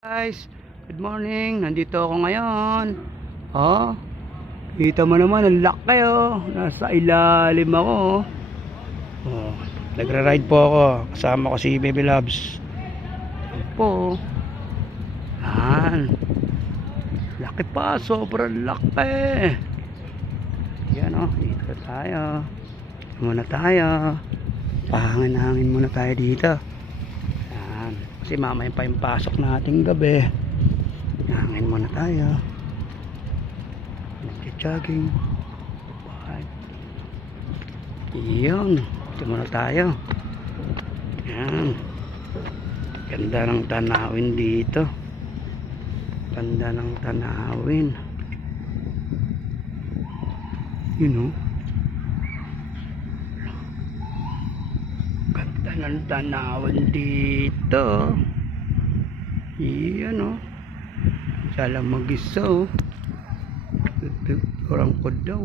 Guys, good morning. Nandito ako ngayon. Oh, kita mo naman ang laki oh. Nasa ilalim ako. Oh, nagra-ride po ako. Kasama ko si Baby Loves. Ito po. Yan. Laki pa, sobrang laki. Yan oh, dito tayo. Muna tayo. Pahangin-hangin muna tayo dito. Kasi mamaya pa yung pasok nating gabi. Hangin muna tayo. Nag-jogging. Iyon. Ito muna tayo. Yan. Ganda ng tanawin dito. Ganda ng tanawin. You know. Ganda ng tanawin dito. Iyan o. Sala mag-isa o. Orang ko daw.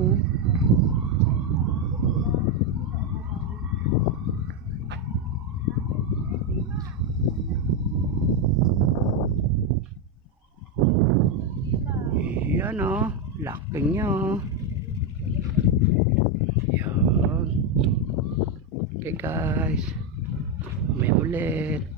Iyan o. Laki niya o. Yan. Okay guys. May ulit.